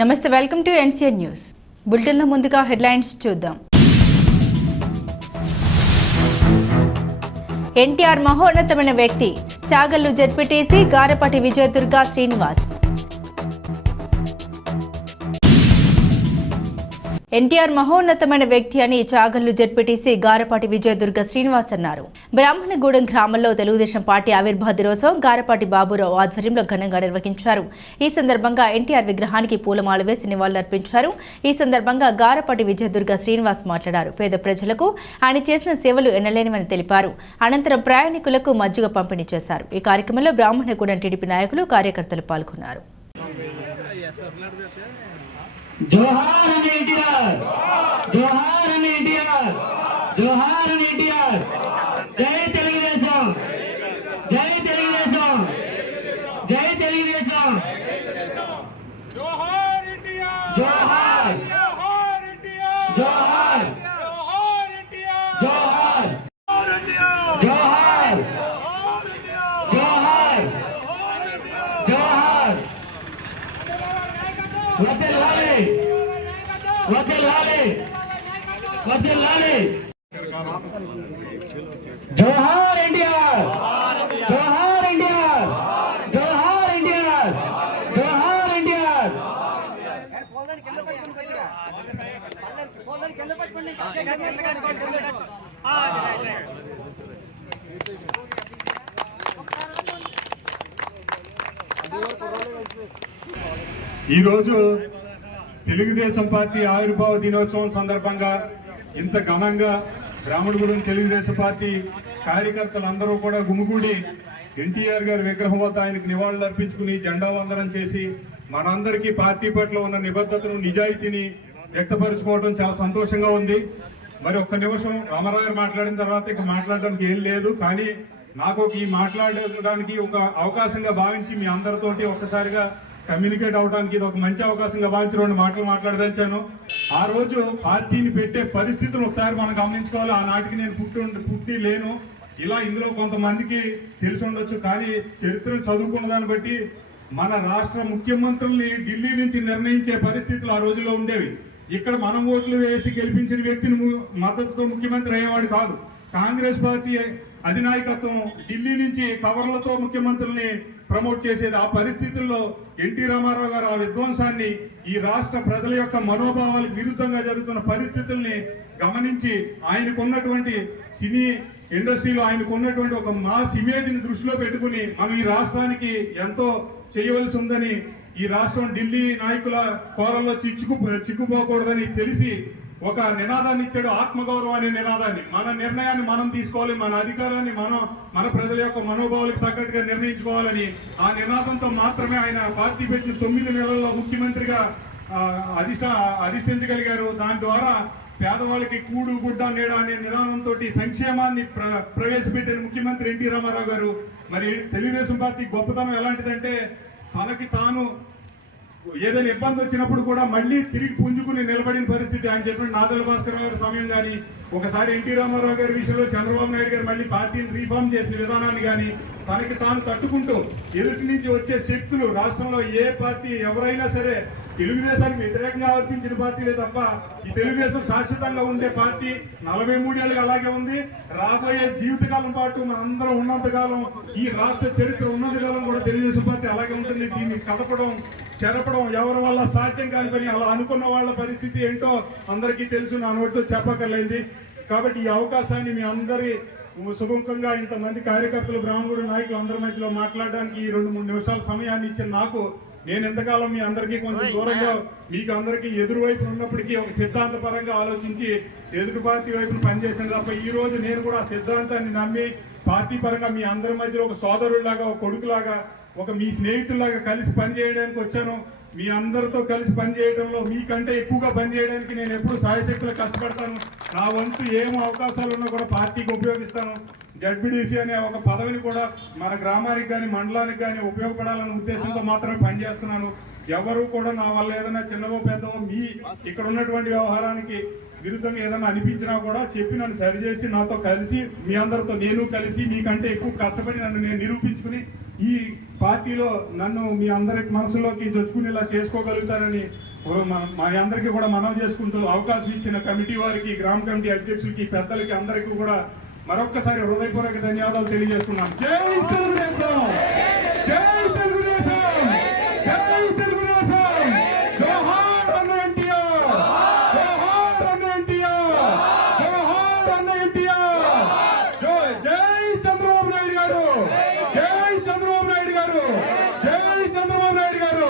నమస్తే, welcome to NCN news. బులెటిన్లో ముందుగా హెడ్లైన్స్ చూద్దాం. ఎన్టీఆర్ మహోన్నతమైన వ్యక్తి, చాగల్లు జెడ్పీటీసీ గారపాటి విజయదుర్గ శ్రీనివాస్. ఎన్టీఆర్ మహోన్నతమైన వ్యక్తి అని చాగల్లు జెడ్పీటీసీ గారపాటి విజయదుర్గ శ్రీనివాస్ అన్నారు. బ్రాహ్మణగూడెం గ్రామంలో తెలుగుదేశం పార్టీ ఆవిర్భావ దినోత్సవం గారపాటి బాబురావు ఆధ్వర్యంలో ఘనంగా నిర్వహించారు. ఈ సందర్భంగా ఎన్టీఆర్ విగ్రహానికి పూలమాల వేసి నివాళులర్పించారు. ఈ సందర్భంగా గారపాటి విజయదుర్గ శ్రీనివాస్ మాట్లాడారు. పేద ప్రజలకు ఆయన చేసిన సేవలు ఎన్నలేనివని తెలిపారు. అనంతరం ప్రయాణికులకు మజ్జిగ పంపిణీ చేశారు. ఈ కార్యక్రమంలో బ్రాహ్మణగూడెం టీడీపీ నాయకులు, కార్యకర్తలు పాల్గొన్నారు. जोहार एनटीआर, जोहार एनटीआर, जोहार एनटीआर. जय तेलुगुदेशम, जय तेलुगुदेशम, जय तेलुगुदेशम. जोहार एनटीआर, जोहार, जोहार एनटीआर, जोहार, जोहार एनटीआर, जोहार, जोहार, जोहार, जोहार, जोहार. वतेलाले, वतेलाले, वतेलाले. जोहार एनटीआर, जोहार एनटीआर, जोहार एनटीआर, जोहार एनटीआर. ఈరోజు తెలుగుదేశం పార్టీ ఆవిర్భావ దినోత్సవం సందర్భంగా ఇంత ఘనంగా బ్రాహ్మణగూడెం తెలుగుదేశం పార్టీ కార్యకర్తలందరూ కూడా గుమిగూడి ఎన్టీఆర్ గారి విగ్రహం వద్ద ఆయనకు నివాళులు అర్పించుకుని జెండా వందనం చేసి మనందరికీ పార్టీ పట్ల ఉన్న నిబద్ధతను, నిజాయితీని వ్యక్తపరచుకోవడం చాలా సంతోషంగా ఉంది. మరి ఒక్క నిమిషం రామారావు గారు మాట్లాడిన తర్వాత ఇక మాట్లాడడానికి ఏం లేదు, కానీ నాకు ఈ మాట్లాడడానికి ఒక అవకాశంగా భావించి మీ అందరితోటి ఒక్కసారిగా కమ్యూనికేట్ అవడానికి ఇది ఒక మంచి అవకాశంగా భావించి 2 మాటలు మాట్లాడదలిచాను. ఆ రోజు పార్టీని పెట్టే పరిస్థితులు ఒకసారి మనం గమనించుకోవాలి. ఆనాటికి నేను పుట్టి లేను. ఇలా ఇందులో కొంతమందికి తెలిసి ఉండొచ్చు, కానీ చరిత్రను చదువుకున్న దాన్ని బట్టి మన రాష్ట్ర ముఖ్యమంత్రుల్ని ఢిల్లీ నుంచి నిర్ణయించే పరిస్థితులు ఆ రోజుల్లో ఉండేవి. ఇక్కడ మనం ఓట్లు వేసి గెలిపించిన వ్యక్తిని మద్దతుతో ముఖ్యమంత్రి అయ్యేవాడు కాదు. కాంగ్రెస్ పార్టీ అధినాయకత్వం ఢిల్లీ నుంచి కవర్లతో ముఖ్యమంత్రుల్ని ప్రమోట్ చేసేది. ఆ పరిస్థితుల్లో ఎన్టీ రామారావు గారు ఆ విధ్వంసాన్ని, ఈ రాష్ట్ర ప్రజల యొక్క మనోభావాలకు విరుద్ధంగా జరుగుతున్న పరిస్థితుల్ని గమనించి ఆయనకున్నటువంటి సినీ ఇండస్ట్రీలో ఆయనకున్నటువంటి ఒక మాస్ ఇమేజ్ ని దృష్టిలో పెట్టుకుని మనం ఈ రాష్ట్రానికి ఎంతో చేయవలసి ఉందని, ఈ రాష్ట్రం ఢిల్లీ నాయకుల కోరల్లో చిక్కుపోకూడదని తెలిసి ఒక నినాదాన్ని ఇచ్చాడు, ఆత్మగౌరవం అనే నినాదాన్ని. మన నిర్ణయాన్ని మనం తీసుకోవాలి, మన అధికారాన్ని మన ప్రజల యొక్క మనోభావాలకు తగ్గట్టుగా నిర్ణయించుకోవాలని ఆ నినాదంతో మాత్రమే ఆయన పార్టీ పెట్టిన 9 నెలల్లో ముఖ్యమంత్రిగా అధిష్ఠించగలిగారు. దాని ద్వారా పేదవాళ్ళకి కూడు గుడ్డ నీడ అనే నినాదంతో సంక్షేమాన్ని ప్రవేశపెట్టిన ముఖ్యమంత్రి ఎన్టీ రామారావు గారు. మరి తెలుగుదేశం పార్టీ గొప్పతనం ఎలాంటిదంటే, తనకి తాను ఏదైనా ఇబ్బంది వచ్చినప్పుడు కూడా మళ్ళీ తిరిగి పుంజుకుని నిలబడిన పరిస్థితి. ఆయన చెప్పిన నాదెళ్ల భాస్కర్ రావు గారి సమయం కానీ, ఒకసారి ఎన్టీ రామారావు గారి విషయంలో చంద్రబాబు నాయుడు గారు మళ్ళీ పార్టీని రీఫార్మ్ చేసిన విధానాన్ని కానీ తనకి తాను తట్టుకుంటూ ఎదుటి నుంచి వచ్చే శక్తులు, రాష్ట్రంలో ఏ పార్టీ ఎవరైనా సరే తెలుగుదేశానికి వ్యతిరేకంగా వర్తించిన పార్టీలే తప్ప ఈ తెలుగుదేశం శాశ్వతంగా ఉండే పార్టీ 43 ఏళ్ళుగా అలాగే ఉంది. రాబోయే జీవితకాలం పాటు మనందరం ఉన్నంతకాలం, ఈ రాష్ట్ర చరిత్ర ఉన్నంతకాలం కూడా తెలుగుదేశం పార్టీ అలాగే ఉంటుంది. దీన్ని కదపడం, చెరపడం ఎవరి వల్ల సాధ్యం కాని పని. అలా అనుకున్న వాళ్ళ పరిస్థితి ఏంటో అందరికీ తెలుసు, నా నోటితో చెప్పక్కర్లేంది. కాబట్టి ఈ అవకాశాన్ని మీ అందరి సుముఖంగా ఇంతమంది కార్యకర్తలు, బ్రాహ్మణుడు నాయకులు అందరి మధ్యలో మాట్లాడడానికి ఈ 2-3 నిమిషాల సమయాన్ని ఇచ్చిన నాకు, నేను ఎంతకాలం మీ అందరికీ కొంచెం దూరంగా, మీకు అందరికీ ఎదురు వైపు ఉన్నప్పటికీ ఒక సిద్ధాంతపరంగా ఆలోచించి ఎదురు పార్టీ వైపున పనిచేసాను తప్ప ఈ రోజు నేను కూడా ఆ సిద్ధాంతాన్ని నమ్మి పార్టీ పరంగా మీ అందరి మధ్యలో ఒక సోదరుడిలాగా, ఒక కొడుకులాగా, ఒక మీ స్నేహితుల్లాగా కలిసి పనిచేయడానికి వచ్చాను. మీ అందరితో కలిసి పనిచేయడంలో మీకంటే ఎక్కువగా పనిచేయడానికి నేను ఎప్పుడు సాయశక్తులు కష్టపడతాను. నా వంతు ఏం అవకాశాలు ఉన్నా కూడా పార్టీకి ఉపయోగిస్తాను. జడ్పీటీసీ అనే ఒక పదవిని కూడా మన గ్రామానికి కానీ మండలానికి కానీ ఉపయోగపడాలనే ఉద్దేశంతో మాత్రమే పనిచేస్తున్నాను. ఎవరు కూడా నా వల్ల ఏదైనా చిన్నవో పెద్దవో మీ ఇక్కడ ఉన్నటువంటి వ్యవహారానికి విరుద్ధంగా ఏదైనా అనిపించినా కూడా చెప్పి నన్ను సరిచేసి నాతో కలిసి, మీ అందరితో నేను కలిసి మీకంటే ఎక్కువ కష్టపడి నన్ను నేను నిరూపించుకుని ఈ పార్టీలో నన్ను మీ అందరికి మనసులోకి చొచ్చుకునేలా చేసుకోగలుగుతారని మా అందరికీ కూడా మనవి చేసుకుంటూ అవకాశం ఇచ్చిన కమిటీ వారికి, గ్రామ కమిటీ అధ్యక్షులకి, పెద్దలకి అందరికీ కూడా మరొక్కసారి హృదయపూర్వక ధన్యవాదాలు తెలియజేస్తున్నాను. జై తెలుగుదేశం, జై తెలుగుదేశం, జై తెలుగుదేశం. జోహార్ అన్న ఎన్టీఆర్, జోహార్ అన్న ఎన్టీఆర్, జోహార్ అన్న ఎన్టీఆర్, జై